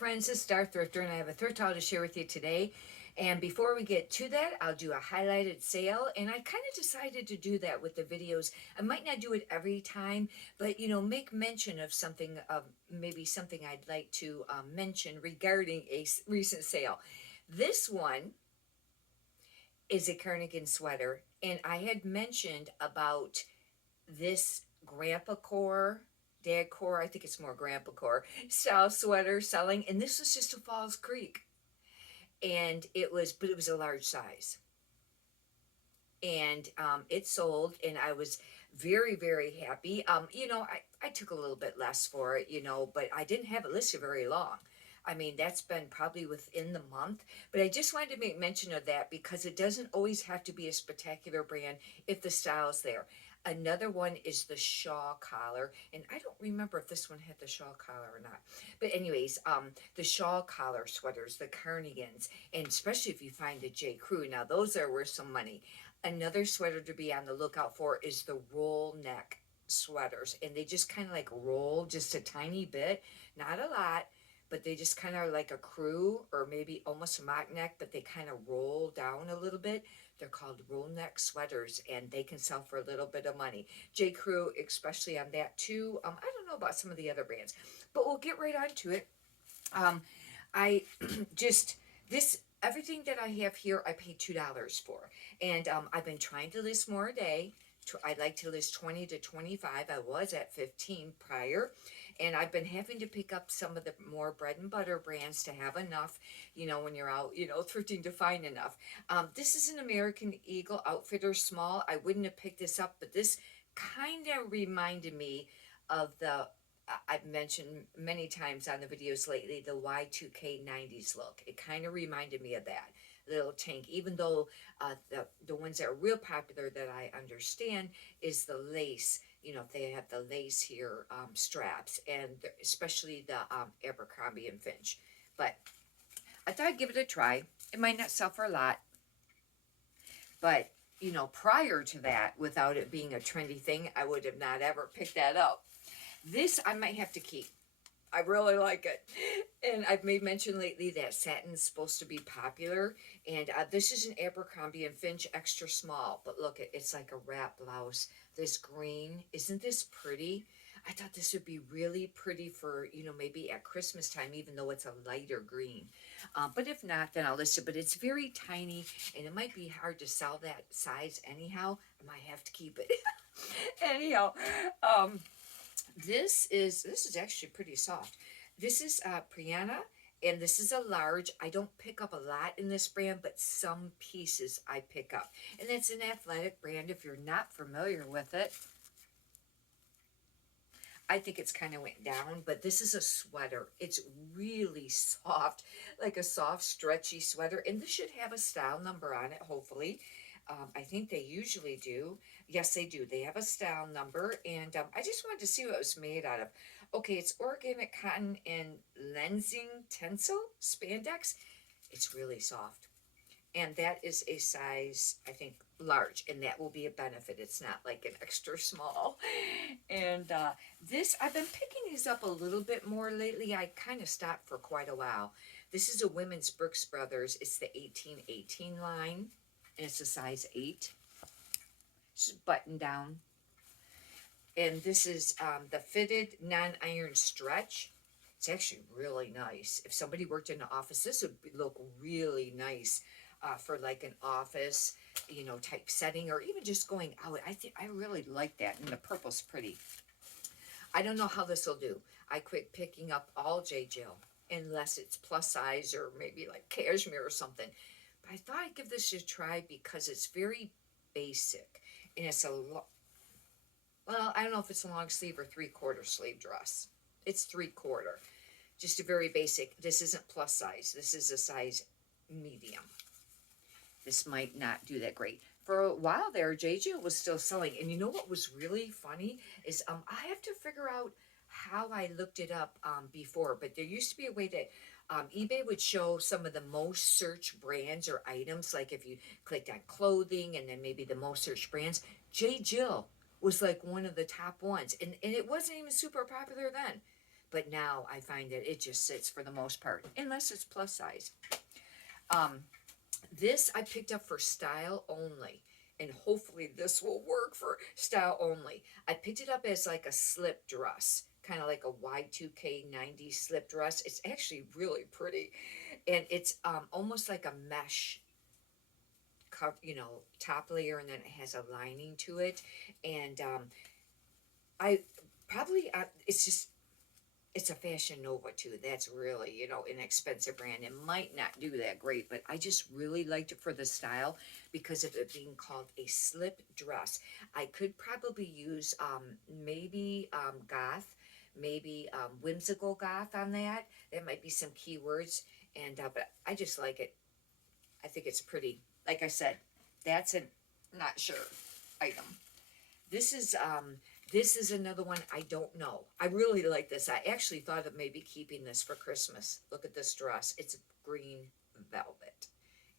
friends, it's Star Thrifter, and I have a thrift haul to share with you today. And before we get to that, I'll do a highlighted sale. And I kind of decided to do that with the videos. I might not do it every time, but make mention of something, maybe something I'd like to mention regarding a recent sale. This one is a cardigan sweater, and I had mentioned about this grandpa core, dad core, I think it's more grandpa core style sweater selling, and this was just a Falls Creek, and but it was a large size, and it sold, and I was very, very happy. I took a little bit less for it, but I didn't have it listed very long. I mean, that's been probably within the month, but I just wanted to make mention of that because it doesn't always have to be a spectacular brand if the style's there. Another one is the shawl collar, and I don't remember if this one had the shawl collar or not. But anyways, the shawl collar sweaters, the cardigans, and especially if you find a J. Crew, now those are worth some money. Another sweater to be on the lookout for is the roll neck sweaters, and they just kind of like roll just a tiny bit, not a lot, but they just kind of are like a crew or maybe almost a mock neck, but they kind of roll down a little bit. They're called roll neck sweaters, and they can sell for a little bit of money. J. Crew, especially on that too. I don't know about some of the other brands, but we'll get right on to it. I just, this, everything that I have here, I paid $2 for. And I've been trying to list more a day. I like to list 20 to 25. I was at 15 prior. And I've been having to pick up some of the more bread and butter brands to have enough, when you're out, thrifting to find enough. This is an American Eagle Outfitter small. I wouldn't have picked this up, but this kind of reminded me of I've mentioned many times on the videos lately, the Y2K 90s look. It kind of reminded me of that little tank, even though the ones that are real popular that I understand is the lace. They have the lace here, straps, and especially the Abercrombie and Finch. But I thought I'd give it a try. It might not sell for a lot, but prior to that, without it being a trendy thing, I would have not ever picked that up. This I might have to keep. I really like it. And I've made mention lately that satin's supposed to be popular. And this is an Abercrombie and Finch extra small. But look, it's like a wrap blouse. This green, isn't this pretty? I thought this would be really pretty for, maybe at Christmas time, even though it's a lighter green. But if not, then I'll list it. But it's very tiny, and it might be hard to sell that size anyhow. I might have to keep it. Anyhow, this is actually pretty soft. This is Priyana, and this is a large. I don't pick up a lot in this brand, but some pieces I pick up. And it's an athletic brand if you're not familiar with it. I think it's kind of went down, but this is a sweater. It's really soft, like a soft, stretchy sweater. And this should have a style number on it, hopefully. I think they usually do. Yes, they do. They have a style number, and I just wanted to see what it was made out of. Okay, it's organic cotton and lensing tensile spandex. It's really soft. And that is a size, I think, large, and that will be a benefit. It's not like an extra small. And this, I've been picking these up a little bit more lately. I kind of stopped for quite a while. This is a women's Brooks Brothers. It's the 1818 line, and it's a size 8. It's button down. And this is the fitted non-iron stretch. It's actually really nice. If somebody worked in an office, this would look really nice for like an office, type setting, or even just going out. I really like that, and the purple's pretty. I don't know how this will do. I quit picking up all J. Jill unless it's plus size or maybe like cashmere or something. But I thought I'd give this a try because it's very basic, and it's well, I don't know if it's a long sleeve or 3/4 sleeve dress. It's 3/4. Just a very basic. This isn't plus size. This is a size medium. This might not do that great. For a while there, JJ was still selling. And you know what was really funny is I have to figure out how I looked it up before. But there used to be a way that eBay would show some of the most searched brands or items. Like if you clicked on clothing and then maybe the most searched brands. J. Jill was like one of the top ones. And it wasn't even super popular then. but now I find that it just sits for the most part, unless it's plus size. Um, this I picked up for style only, and hopefully this will work for style only. I picked it up as like a slip dress, kind of like a Y2K 90s slip dress. It's actually really pretty, and it's almost like a mesh cover, top layer, and then it has a lining to it. And I probably it's just it's a Fashion Nova too. That's really, an expensive brand. It might not do that great, but I just really liked it for the style because of it being called a slip dress. I could probably use maybe goth, maybe whimsical goth on that. That might be some keywords, and but I just like it. I think it's pretty. Like I said, that's a not sure item. This is another one I don't know. I really like this. I actually thought of maybe keeping this for Christmas. Look at this dress. It's green velvet.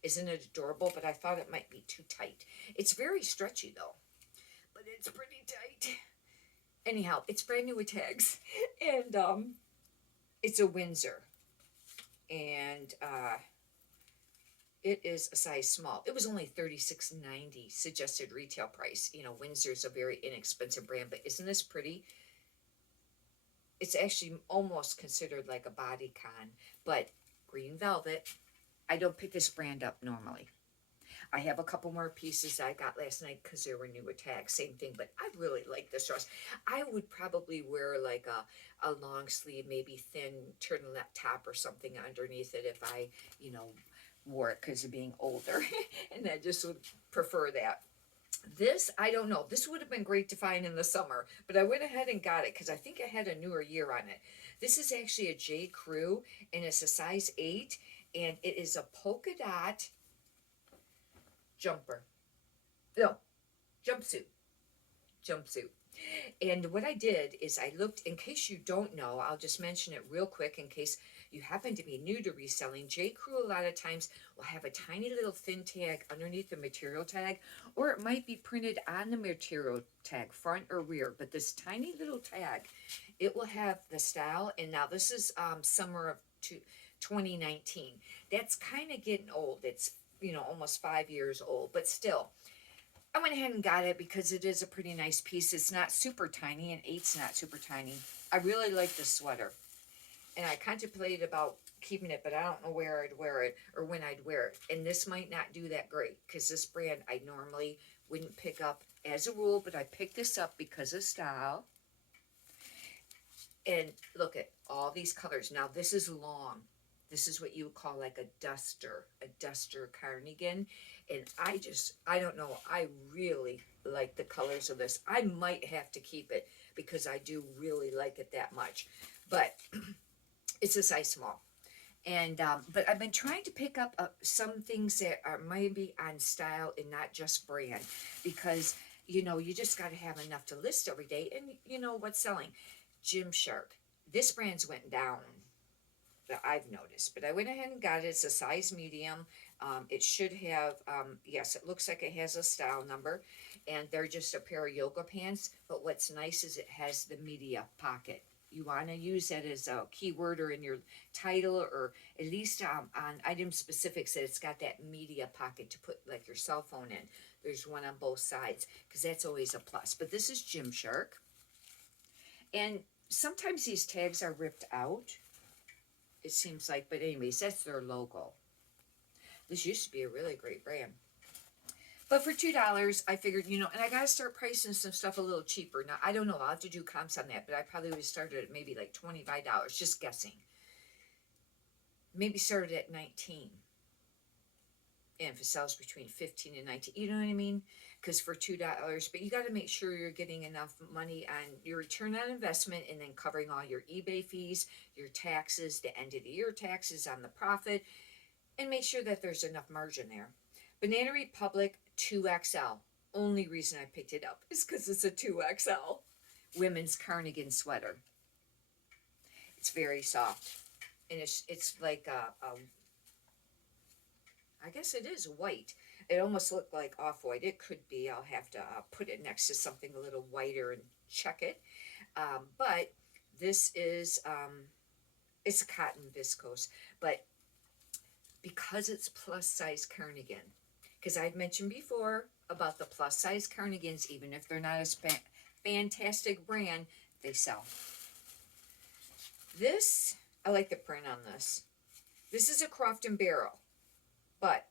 Isn't it adorable? But I thought it might be too tight. It's very stretchy though, but it's pretty tight. Anyhow, it's brand new with tags, and it's a Windsor, and it is a size small. It was only $36.90 suggested retail price. Windsor's a very inexpensive brand, but isn't this pretty? It's actually almost considered like a bodycon, but green velvet. I don't pick this brand up normally. I have a couple more pieces I got last night because they were new with tags. Same thing, but I really like this dress. I would probably wear like a long sleeve, maybe thin turtleneck top or something underneath it if I, wore it because of being older. And I just would prefer that. This, I don't know. This would have been great to find in the summer, but I went ahead and got it because I think it had a newer year on it. This is actually a J. Crew, and it's a size 8, and it is a polka dot jumper. No, jumpsuit. Jumpsuit. And what I did is I looked, in case you don't know, I'll just mention it real quick in case you happen to be new to reselling. J. Crew a lot of times will have a tiny little thin tag underneath the material tag, or it might be printed on the material tag, front or rear. But this tiny little tag, it will have the style. And now this is summer of 2019. That's kind of getting old. It's, almost 5 years old, but still. I went ahead and got it because it is a pretty nice piece. It's not super tiny, and 8's not super tiny. I really like the sweater. And I contemplated about keeping it, but I don't know where I'd wear it or when I'd wear it. And this might not do that great because this brand I normally wouldn't pick up as a rule, but I picked this up because of style. And look at all these colors. Now this is long. This is what you would call like a duster cardigan. And I don't know, I really like the colors of this. I might have to keep it because I do really like it that much. But it's a size small. And but I've been trying to pick up some things that are maybe on style and not just brand, because you just got to have enough to list every day. And what's selling? Gymshark. This brand's went down, that I've noticed, but I went ahead and got it. It's a size medium. It should have, yes, it looks like it has a style number, and they're just a pair of yoga pants. But what's nice is it has the media pocket. You want to use that as a keyword or in your title, or at least on item specifics that it's got that media pocket to put like your cell phone in. There's one on both sides because that's always a plus. But this is Gymshark, and sometimes these tags are ripped out, it seems like, but anyways, that's their logo. This used to be a really great brand. But for $2, I figured, and I got to start pricing some stuff a little cheaper. Now, I don't know. I'll have to do comps on that, but I probably would have started at maybe like $25, just guessing. Maybe started at 19. And if it sells between 15 and 19, you know what I mean? Because for $2, but you got to make sure you're getting enough money on your return on investment, and then covering all your eBay fees, your taxes, the end of the year taxes on the profit, and make sure that there's enough margin there. Banana Republic 2XL. Only reason I picked it up is because it's a 2XL women's cardigan sweater. It's very soft, and it's like I guess it is white. It almost looked like off-white. It could be. I'll have to put it next to something a little whiter and check it. But This is, it's a cotton viscose, but because it's plus size cardigan, because I've mentioned before about the plus size cardigans, even if they're not a fantastic brand, they sell. This, I like the print on this. This is a Croft and Barrel, but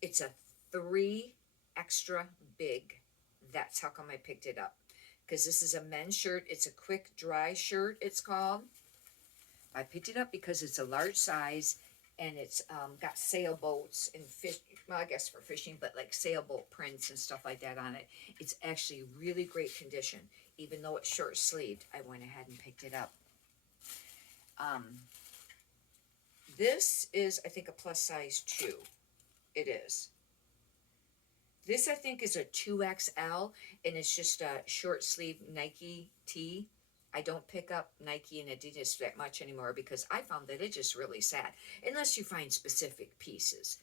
it's a 3 extra big. That's how come I picked it up. Because this is a men's shirt. It's a quick dry shirt, it's called. I picked it up because it's a large size, and it's got sailboats and fish, well, I guess for fishing, but like sailboat prints and stuff like that on it. It's actually really great condition. Even though it's short sleeved, I went ahead and picked it up. This is, I think, a plus size 2. It is. This, I think, is a 2XL, and it's just a short sleeve Nike tee. I don't pick up Nike and Adidas that much anymore because I found that it's just really sad, unless you find specific pieces.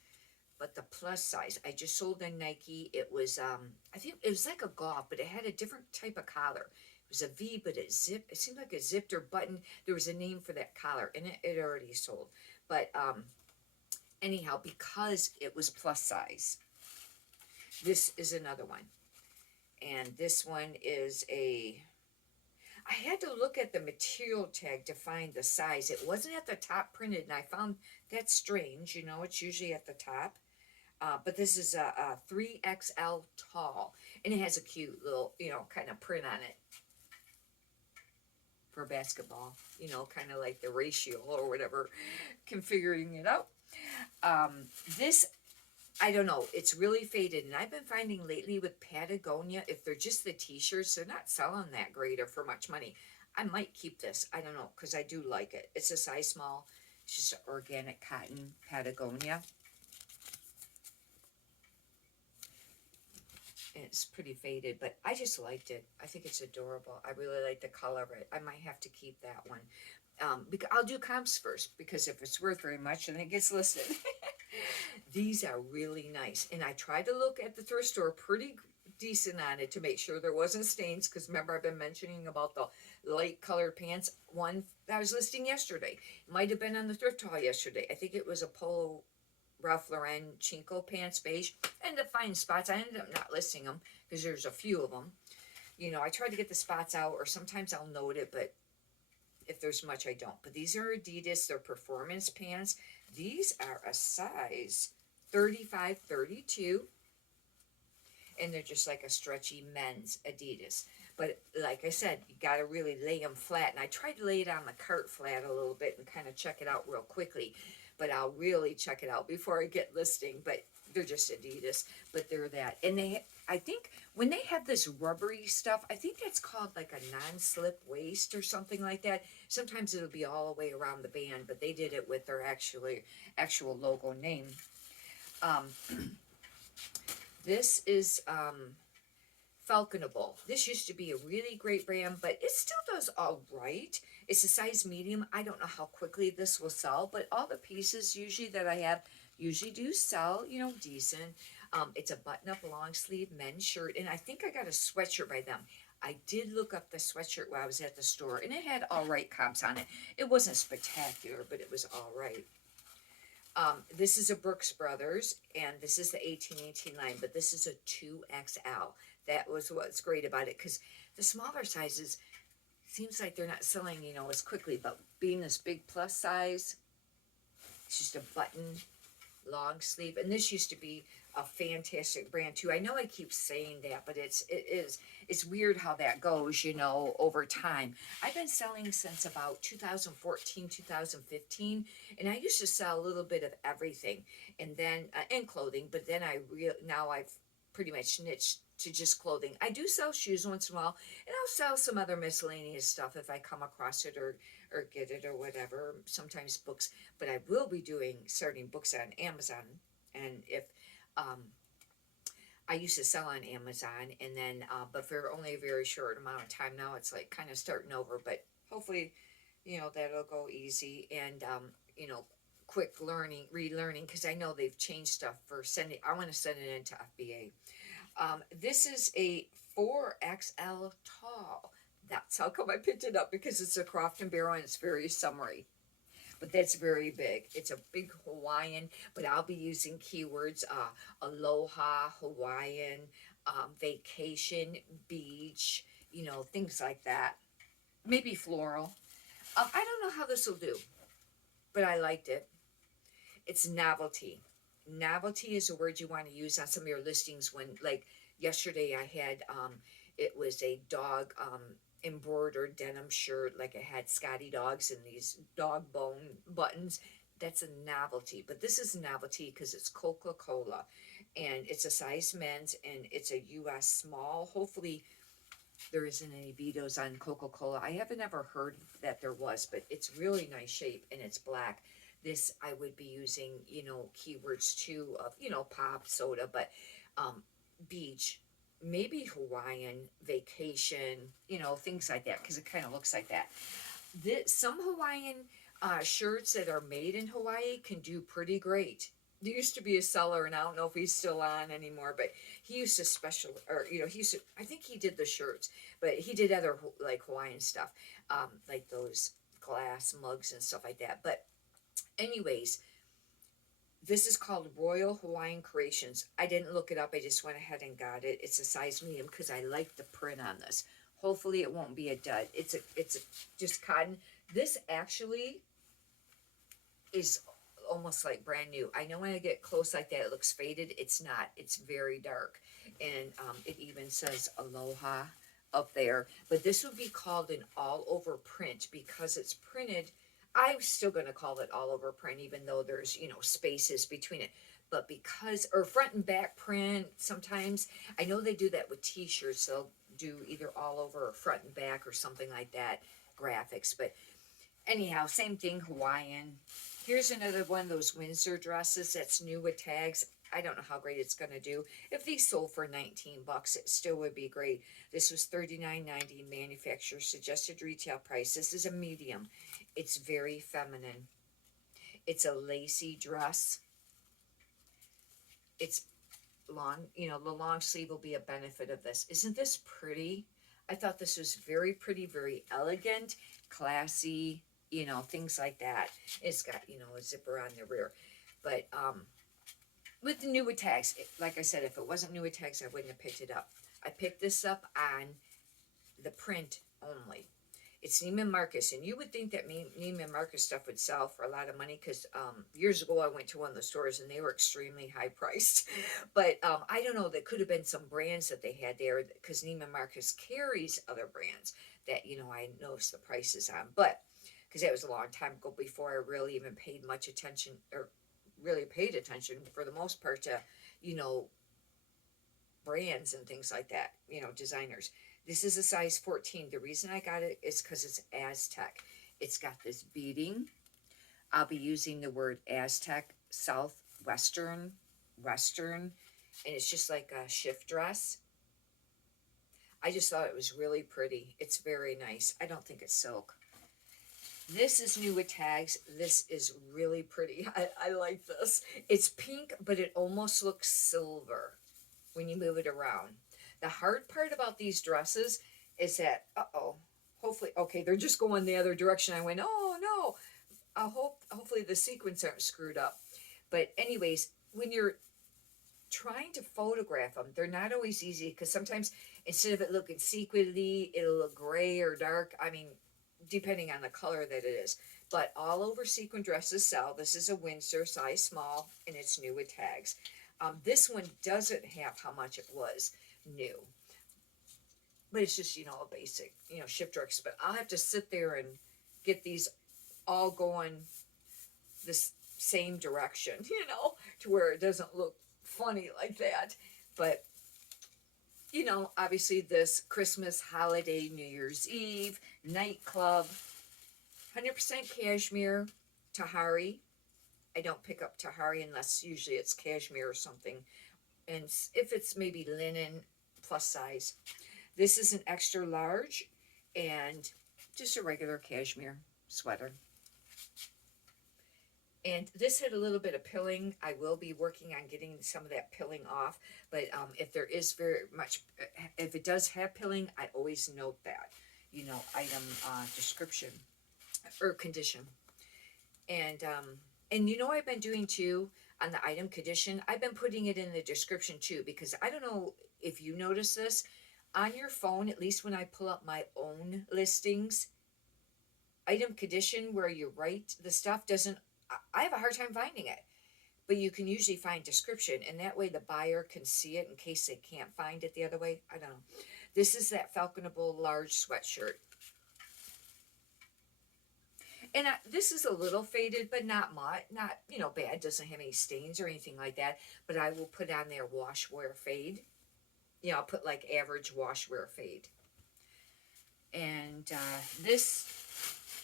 But the plus size, I just sold a Nike. It was, I think it was like a golf, but it had a different type of collar. It was a V, but it zipped. It seemed like it zipped or buttoned. There was a name for that collar, and it already sold. But anyhow, because it was plus size, this is another one. And this one is a, I had to look at the material tag to find the size. It wasn't at the top printed, and I found that strange. You know, it's usually at the top. But this is a 3XL tall, and it has a cute little, you know, kind of print on it for basketball. You know, kind of like the ratio or whatever, configuring it out. This, I don't know, it's really faded, and I've been finding lately with Patagonia, if they're just the t-shirts, they're not selling that great or for much money. I might keep this, I don't know, because I do like it. It's a size small. It's just organic cotton Patagonia. And it's pretty faded, but I just liked it. I think it's adorable. I really like the color of it. I might have to keep that one. Because I'll do comps first, because if it's worth very much, then it gets listed. These are really nice, and I tried to look at the thrift store pretty decent on it to make sure there wasn't stains, because remember I've been mentioning about the light colored pants. One that I was listing yesterday, it might have been on the Thrift Haul yesterday. I think it was a polo Ralph Lauren Chinko pants, beige. I ended up finding spots. I ended up not listing them because there's a few of them. You know, I tried to get the spots out, or sometimes I'll note it, but if there's much, I don't. But these are Adidas. They're performance pants. These are a size 35, 32. And they're just like a stretchy men's Adidas. But like I said, you got to really lay them flat. And I tried to lay it on the cart flat a little bit and kind of check it out real quickly. But I'll really check it out before I get listing. But they're just Adidas. But they're that. And they, I think when they have this rubbery stuff, I think that's called like a non-slip waist or something like that. Sometimes it'll be all the way around the band, but they did it with their actual logo name. This is Falconable. This used to be a really great brand, but it still does all right. It's a size medium. I don't know how quickly this will sell, but all the pieces usually that I have usually do sell, you know, decent. It's a button-up long-sleeve men's shirt, and I think I got a sweatshirt by them. I did look up the sweatshirt while I was at the store, and it had all right comps on it. It wasn't spectacular, but it was all right. This is a Brooks Brothers, and this is the 1818 line, but this is a 2XL. That was what's great about it, because the smaller sizes, seems like they're not selling, you know, as quickly, but being this big plus size, it's just a button, long sleeve, and this used to be a fantastic brand too. I know I keep saying that, but it's weird how that goes, you know, over time. I've been selling since about 2014, 2015, and I used to sell a little bit of everything, and then and clothing, but then now I've pretty much niched to just clothing. I do sell shoes once in a while, and I'll sell some other miscellaneous stuff if I come across it or get it or whatever. Sometimes books, but I will be starting books on Amazon, and if I used to sell on Amazon, and then but for only a very short amount of time. Now it's like kind of starting over, but hopefully, you know, that'll go easy, and you know, quick relearning, because I know they've changed stuff for sending. I want to send it into FBA. This is a 4XL tall. That's how come I picked it up, because it's a Croft and Barrel and it's very summery. But that's very big. It's a big Hawaiian, but I'll be using keywords aloha, Hawaiian, vacation, beach, things like that. Maybe floral. I don't know how this will do, but I liked it. It's novelty. Novelty is a word you want to use on some of your listings. When, like yesterday, I had it was a dog embroidered denim shirt, like it had Scotty dogs and these dog bone buttons. That's a novelty, but this is novelty because it's Coca-Cola, and it's a size men's, and it's a U.S. small. Hopefully, there isn't any vetoes on Coca-Cola. I haven't ever heard that there was, but it's really nice shape and it's black. This I would be using, keywords too of, pop, soda, but beach, maybe Hawaiian, vacation, things like that, because it kind of looks like that. Some Hawaiian shirts that are made in Hawaii can do pretty great. There used to be a seller, and I don't know if he's still on anymore, but he used to I think he did the shirts, but he did other like Hawaiian stuff, like those glass mugs and stuff like that. But anyways, this is called Royal Hawaiian Creations. I didn't look it up. I just went ahead and got it. It's a size medium because I like the print on this. Hopefully it won't be a dud. It's just cotton. This actually is almost like brand new. I know when I get close like that, it looks faded. It's not. It's very dark. And it even says Aloha up there. But this would be called an all-over print because it's printed. I'm still going to call it all-over print, even though there's, spaces between it. But because, or front and back print, sometimes, I know they do that with t-shirts. They'll do either all over or front and back or something like that, graphics. But anyhow, same thing, Hawaiian. Here's another one of those Windsor dresses that's new with tags. I don't know how great it's going to do. If these sold for $19, it still would be great. This was $39.90 manufacturer suggested retail price. This is a medium. It's very feminine. It's a lacy dress. It's long, the long sleeve will be a benefit of this. Isn't this pretty? I thought this was very pretty, very elegant, classy, things like that. It's got, a zipper on the rear. But with the new with tags, like I said, if it wasn't new with tags, I wouldn't have picked it up. I picked this up on the print only. It's Neiman Marcus, and you would think that Neiman Marcus stuff would sell for a lot of money because years ago I went to one of the stores and they were extremely high priced. But I don't know, there could have been some brands that they had there because Neiman Marcus carries other brands that, I noticed the prices on. But because that was a long time ago before I really even paid much attention, or really paid attention for the most part to, brands and things like that, designers. This is a size 14. The reason I got it is because it's Aztec. It's got this beading. I'll be using the word Aztec, southwestern, western, and it's just like a shift dress. I just thought it was really pretty. It's very nice. I don't think it's silk. This is new with tags. This is really pretty. I like this. It's pink, but it almost looks silver when you move it around. The hard part about these dresses is that, hopefully, okay, they're just going the other direction. I went, oh no, hopefully the sequins aren't screwed up. But anyways, when you're trying to photograph them, they're not always easy because sometimes instead of it looking sequiny, it'll look gray or dark. I mean, depending on the color that it is. But all over sequin dresses sell. This is a Windsor size small, and it's new with tags. This one doesn't have how much it was new, but it's just, a basic, shift dress. But I'll have to sit there and get these all going this same direction, to where it doesn't look funny like that. But obviously this Christmas, holiday, New Year's Eve, nightclub, 100% cashmere, Tahari. I don't pick up Tahari unless usually it's cashmere or something. And if it's maybe linen, plus size. This is an extra large and just a regular cashmere sweater. And this had a little bit of pilling. I will be working on getting some of that pilling off. But if there is if it does have pilling, I always note that. item description or condition. And I've been doing too on the item condition. I've been putting it in the description too, because I don't know if you notice this on your phone. At least when I pull up my own listings, item condition where you write the stuff doesn't. I have a hard time finding it, but you can usually find description, and that way the buyer can see it in case they can't find it the other way. I don't know. This is that Falconable large sweatshirt. And this is a little faded, but not much, not, bad. Doesn't have any stains or anything like that. But I will put on there wash, wear, fade. I'll put like average wash, wear, fade. And this,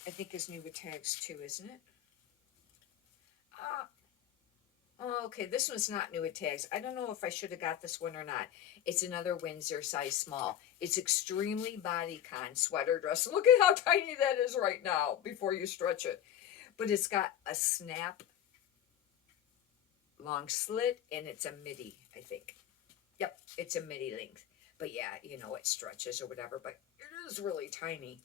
I think, is new with tags too, isn't it? Okay, this one's not new with tags. I don't know if I should have got this one or not. It's another Windsor size small. It's extremely bodycon sweater dress. Look at how tiny that is right now before you stretch it. But it's got a snap long slit, and it's a midi, I think. Yep, it's a midi length. But yeah, it stretches or whatever, but it is really tiny.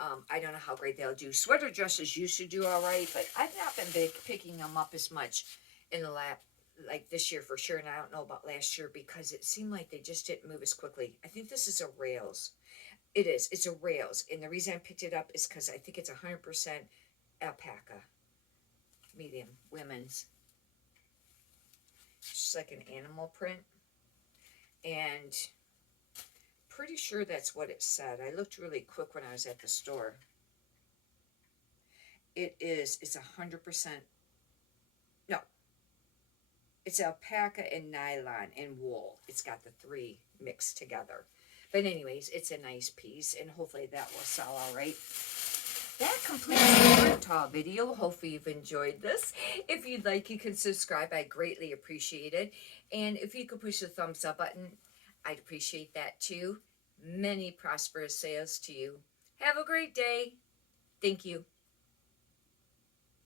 I don't know how great they'll do. Sweater dresses used to do all right, but I've not been picking them up as much in the like this year for sure, and I don't know about last year because it seemed like they just didn't move as quickly. I think this is a rails. It is. It's a rails, and the reason I picked it up is because I think it's 100% alpaca, medium, women's. It's just like an animal print, and pretty sure that's what it said. I looked really quick when I was at the store. It's 100%, no, it's alpaca and nylon and wool. It's got the three mixed together. But anyways, it's a nice piece, and hopefully that will sell all right. That completes the Thrift Haul video. Hopefully you've enjoyed this. If you'd like, you can subscribe. I greatly appreciate it. And if you could push the thumbs up button, I'd appreciate that too. Many prosperous sales to you. Have a great day. Thank you.